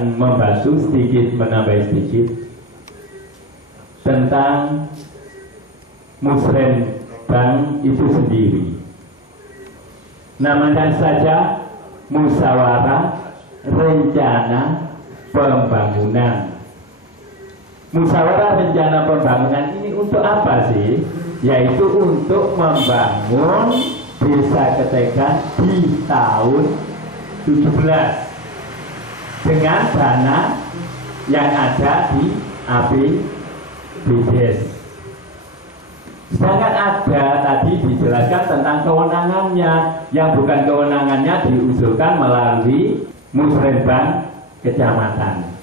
akan membasuh sedikit menambah sedikit tentang musrenbang itu sendiri. Namanya saja musyawarah rencana pembangunan. Musyawarah rencana pembangunan ini untuk apa sih? Yaitu untuk membangun desa Ketegan di tahun 17 dengan dana yang ada di APBDes. Sedangkan ada tadi dijelaskan tentang kewenangannya, yang bukan kewenangannya diusulkan melalui musrenbang kecamatan.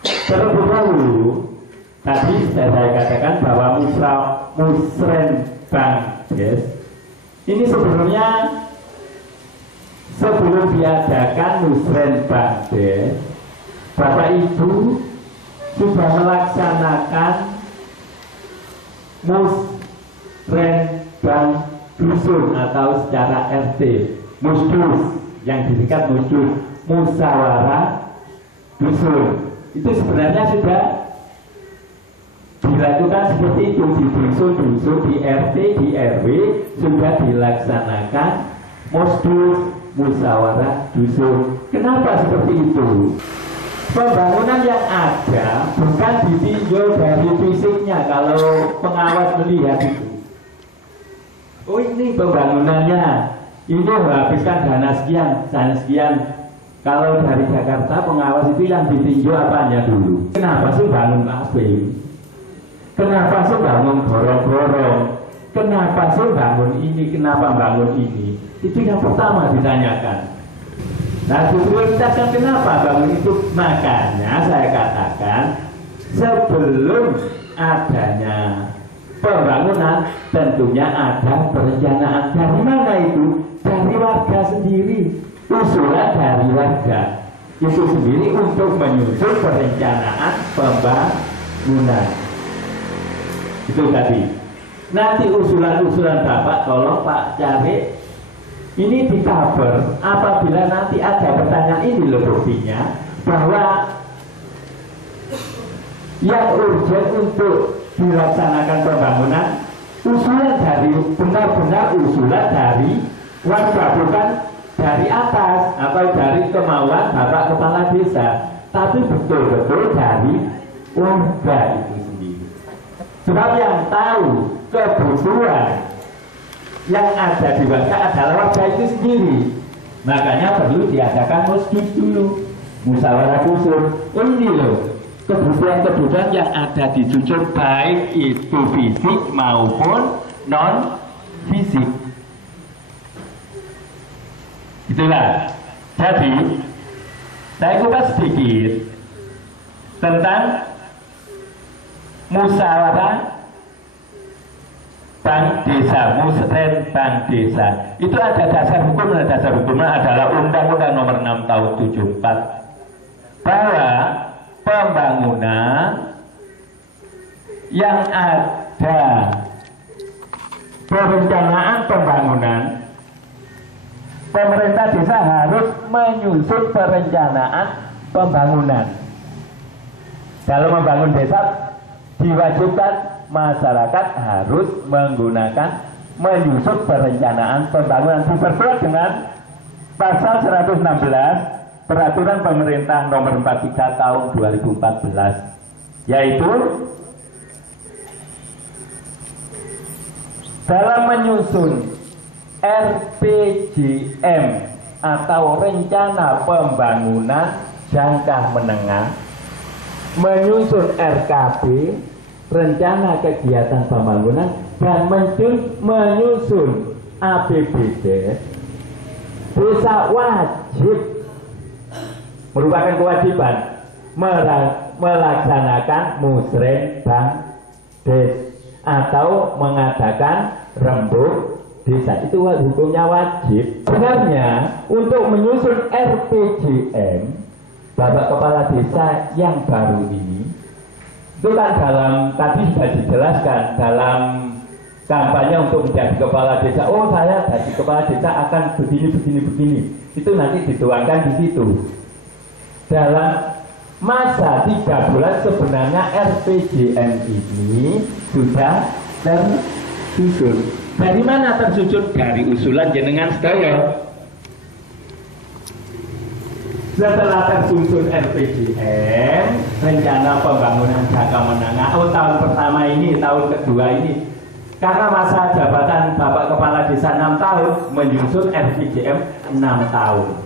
Terlebih dahulu tadi saya katakan bahwa musrenbang ini sebenarnya sebelum diadakan musrenbang Bapak Ibu sudah melaksanakan musrenbang dusun atau secara RT, musdus yang disingkat musdus, musyawarah dusun. Itu sebenarnya sudah dilakukan seperti itu di dusun-dusun, di RT, di RW sudah dilaksanakan musdus, musyawarah dusun. Kenapa seperti itu? Pembangunan yang ada bukan ditinjau dari fisiknya. Kalau pengawas melihat itu, oh ini pembangunannya, ini menghabiskan dana sekian. Kalau dari Jakarta pengawas itu yang ditinjau apanya dulu? Kenapa sih bangun pabrik? Kenapa sih bangun gorong-gorong? Kenapa sih bangun ini? Kenapa bangun ini? Itu yang pertama ditanyakan. Nah, prioritaskan kenapa bangun itu? Makanya saya katakan sebelum adanya pembangunan tentunya ada perencanaan. Dari mana itu? Dari warga sendiri, usulan dari warga itu sendiri untuk menyusun perencanaan pembangunan. Itu tadi. Nanti usulan-usulan Bapak tolong Pak cari ini di cover apabila nanti ada pertanyaan. Ini loh buktinya bahwa yang urgent untuk dilaksanakan pembangunan usulan dari benar-benar usulan dari warga, bukan dari atas atau dari kemauan Bapak Kepala Desa, tapi betul-betul dari warga itu sendiri. Sebab yang tahu kebutuhan yang ada di warga adalah warga itu sendiri. Makanya perlu diadakan musdus dulu, musyawarah dusun. Ini loh kebutuhan-kebutuhan yang ada di dusun, baik itu fisik maupun non fisik. Itulah. Jadi saya kupas sedikit tentang musyawarah Bank Desa, musrenbang desa. Itu ada dasar hukum, dan dasar hukumnya adalah Undang-Undang Nomor 6 Tahun 74 bahwa pembangunan yang ada perencanaan pembangunan, pemerintah desa harus menyusun perencanaan pembangunan. Dalam membangun desa diwajibkan masyarakat harus menyusun perencanaan pembangunan diperkuat dengan pasal 116 Peraturan Pemerintah Nomor 43 Tahun 2014, yaitu dalam menyusun RPJM atau Rencana Pembangunan Jangka Menengah, menyusun RKP Rencana Kegiatan Pembangunan, dan menyusun APBD, desa wajib merupakan kewajiban melaksanakan musrenbang des atau mengadakan rembuk desa. Itu hukumnya wajib. Sebenarnya untuk menyusun RPJM Bapak Kepala Desa yang baru ini, itu kan dalam tadi sudah dijelaskan dalam kampanye untuk menjadi kepala desa. Oh, saya jadi kepala desa akan begini. Itu nanti dituangkan di situ. dalam masa 3 bulan sebenarnya RPJM ini sudah tersusun. Dari mana tersusun? Dari usulan jenengan sedaya. Setelah tersusun RPJM, rencana pembangunan jangka menengah, tahun pertama ini, tahun kedua ini, karena masa jabatan Bapak Kepala Desa 6 tahun, menyusun RPJM 6 tahun.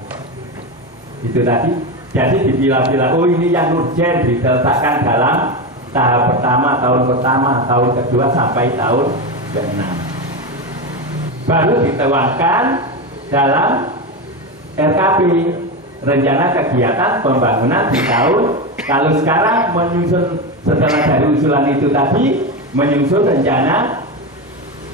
Itu tadi, jadi dipilah-pilah, oh ini yang urgent, diletakkan dalam tahap pertama, tahun kedua, sampai tahun ke-6. Baru dituangkan dalam RKP, rencana kegiatan pembangunan di tahun. Kalau sekarang menyusun, setelah dari usulan itu tadi, menyusun rencana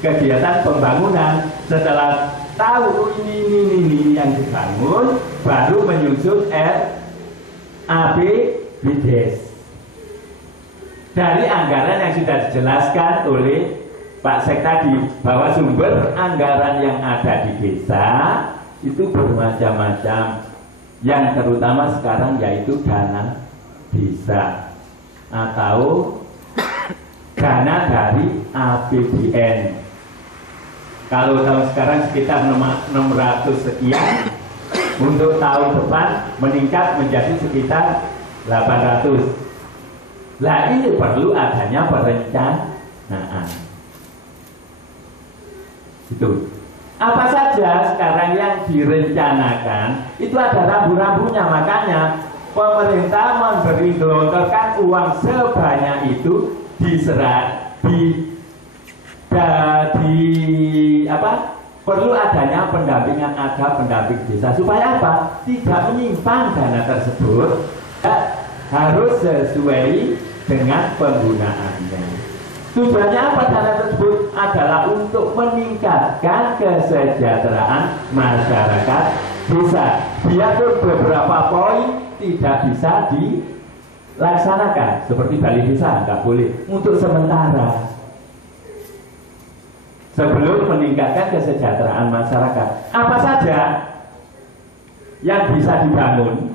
kegiatan pembangunan. Setelah tahu ini yang dibangun, baru menyusun RAPBDes. Dari anggaran yang sudah dijelaskan oleh Pak Sek tadi, bahwa sumber anggaran yang ada di desa itu bermacam-macam. Yang terutama sekarang yaitu dana desa atau dana dari APBN. Kalau tahun sekarang sekitar 600 sekian, untuk tahun depan meningkat menjadi sekitar 800. Nah ini perlu adanya perencanaan. Itu. Apa saja sekarang yang direncanakan itu ada rambu-rambunya, makanya pemerintah memberi gelontorkan uang sebanyak itu perlu adanya pendampingan, ada pendamping desa supaya apa? Tidak menyimpang dana tersebut, harus sesuai dengan penggunaannya. Tujuannya apa dana tersebut? Adalah untuk meningkatkan kesejahteraan masyarakat desa. Biarpun beberapa poin tidak bisa dilaksanakan, seperti balai desa nggak boleh untuk sementara, sebelum meningkatkan kesejahteraan masyarakat. Apa saja yang bisa dibangun?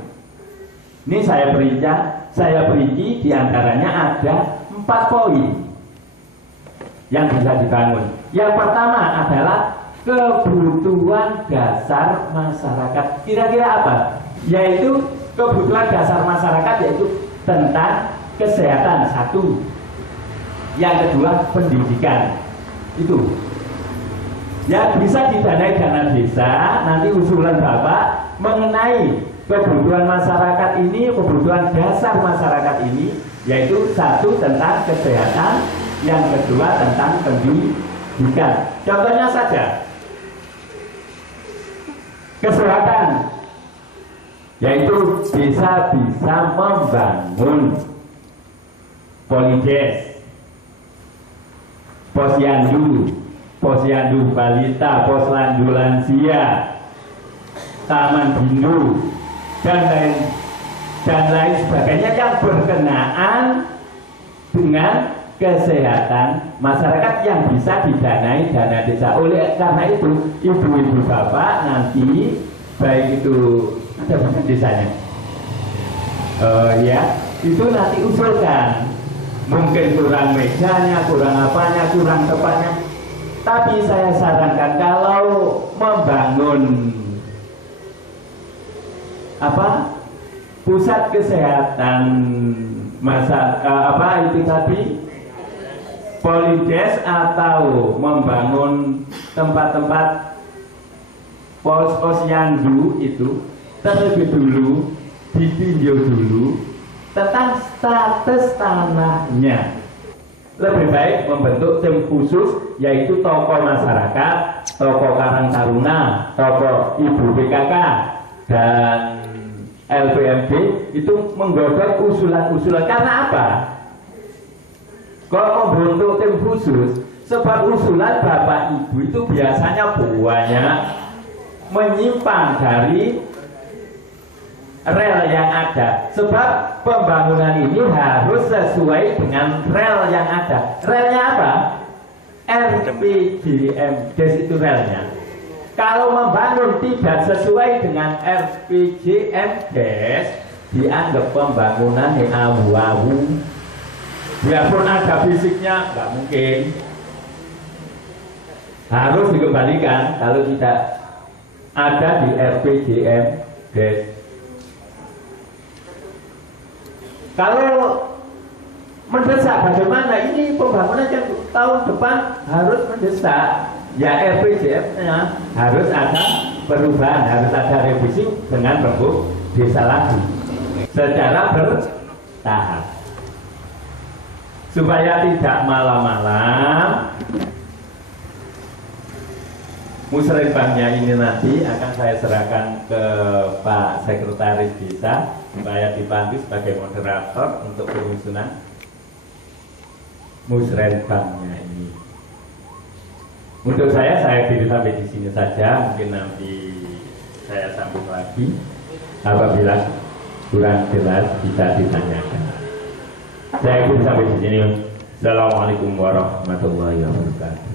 Ini saya perinci diantaranya ada 4 poin yang bisa dibangun. Yang pertama adalah kebutuhan dasar masyarakat. Kira-kira apa? Yaitu kebutuhan dasar masyarakat, yaitu tentang kesehatan, 1. Yang kedua, pendidikan. Itu yang bisa didanai dana desa. Nanti usulan Bapak mengenai kebutuhan masyarakat ini, kebutuhan dasar masyarakat ini, yaitu 1 tentang kesehatan, yang kedua tentang pendidikan. Contohnya saja kesehatan, yaitu desa bisa membangun polides, posyandu balita, posyandu lansia, taman bindu, dan lain sebagainya yang berkenaan dengan kesehatan masyarakat yang bisa didanai dana desa. Oleh karena itu, ibu-ibu bapak nanti, baik itu ada bukan desanya, ya itu nanti usulkan. Mungkin kurang mejanya, kurang apanya, kurang tempatnya. Tapi saya sarankan kalau membangun pusat kesehatan itu tadi, polides, atau membangun tempat-tempat posyandu itu, terlebih dulu ditinjau dulu tentang status tanahnya. Lebih baik membentuk tim khusus, yaitu tokoh masyarakat, tokoh Karang Taruna, tokoh Ibu PKK, dan LPMD itu menggodok usulan-usulan. Karena apa? Kalau membentuk tim khusus, sebab usulan Bapak Ibu itu biasanya banyak menyimpang dari rel yang ada. Sebab pembangunan ini harus sesuai dengan rel yang ada. Relnya apa? RPJM, itu relnya. Kalau membangun tidak sesuai dengan RPJM, dianggap pembangunan yang awu-awu. Biarpun ada fisiknya, nggak mungkin. Harus dikembalikan kalau tidak ada di RPJM Des. Kalau mendesak bagaimana ini pembangunan yang tahun depan harus mendesak, ya RPJM-nya harus ada perubahan, harus ada revisi dengan rembuk desa lagi secara bertahap supaya tidak malam-malam. Musrenbangnya ini nanti akan saya serahkan ke Pak Sekretaris Desa supaya dipandu sebagai moderator untuk penyusunan musrenbangnya ini. Untuk saya diri sampai di sini saja. Mungkin nanti saya sambung lagi apabila kurang jelas bisa ditanyakan. Saya diri sampai di sini. Assalamualaikum warahmatullahi wabarakatuh.